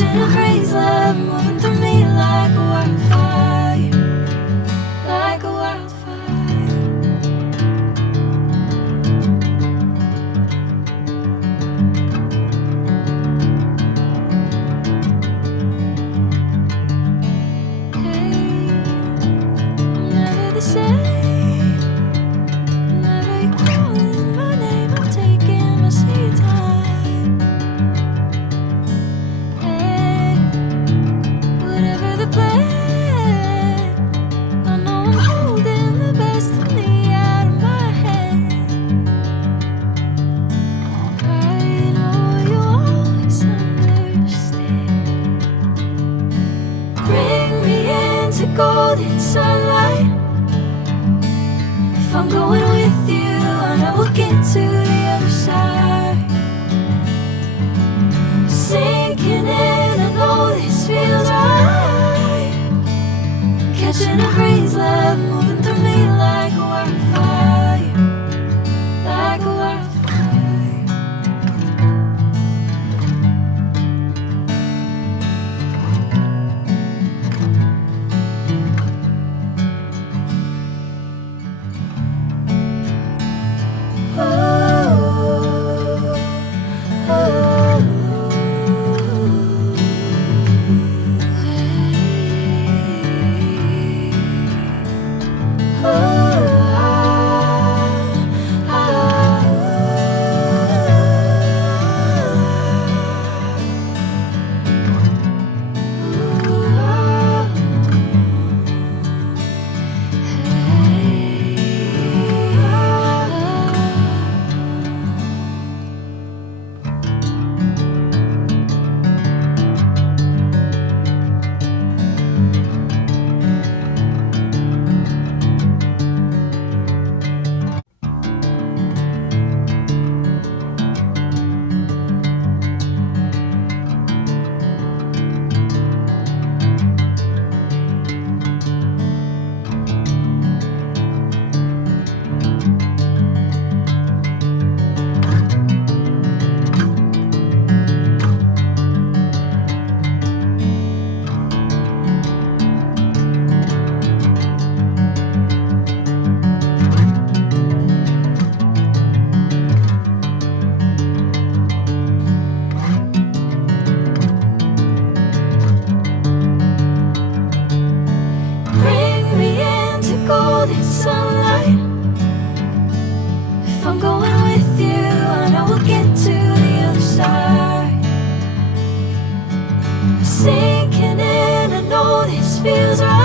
Catching a craze, love moving through me like a wildfire, like a wildfire. Hey, I'm never the same. Whenever you're calling my name, I'm taking my sweet time. Hey, whatever the plan, I know I'm holding the best of me out of my hand. I know you always understand. Bring me into golden sunlight. If I'm going with you, I know we'll get to the other side. Sinking in, I know this feels right. Catching a craze, love moving through me like a wildfire, like a wildfire. Bring me into golden sunlight. If I'm going with you, I know we'll get to the other side. Sinking in, I know this feels right.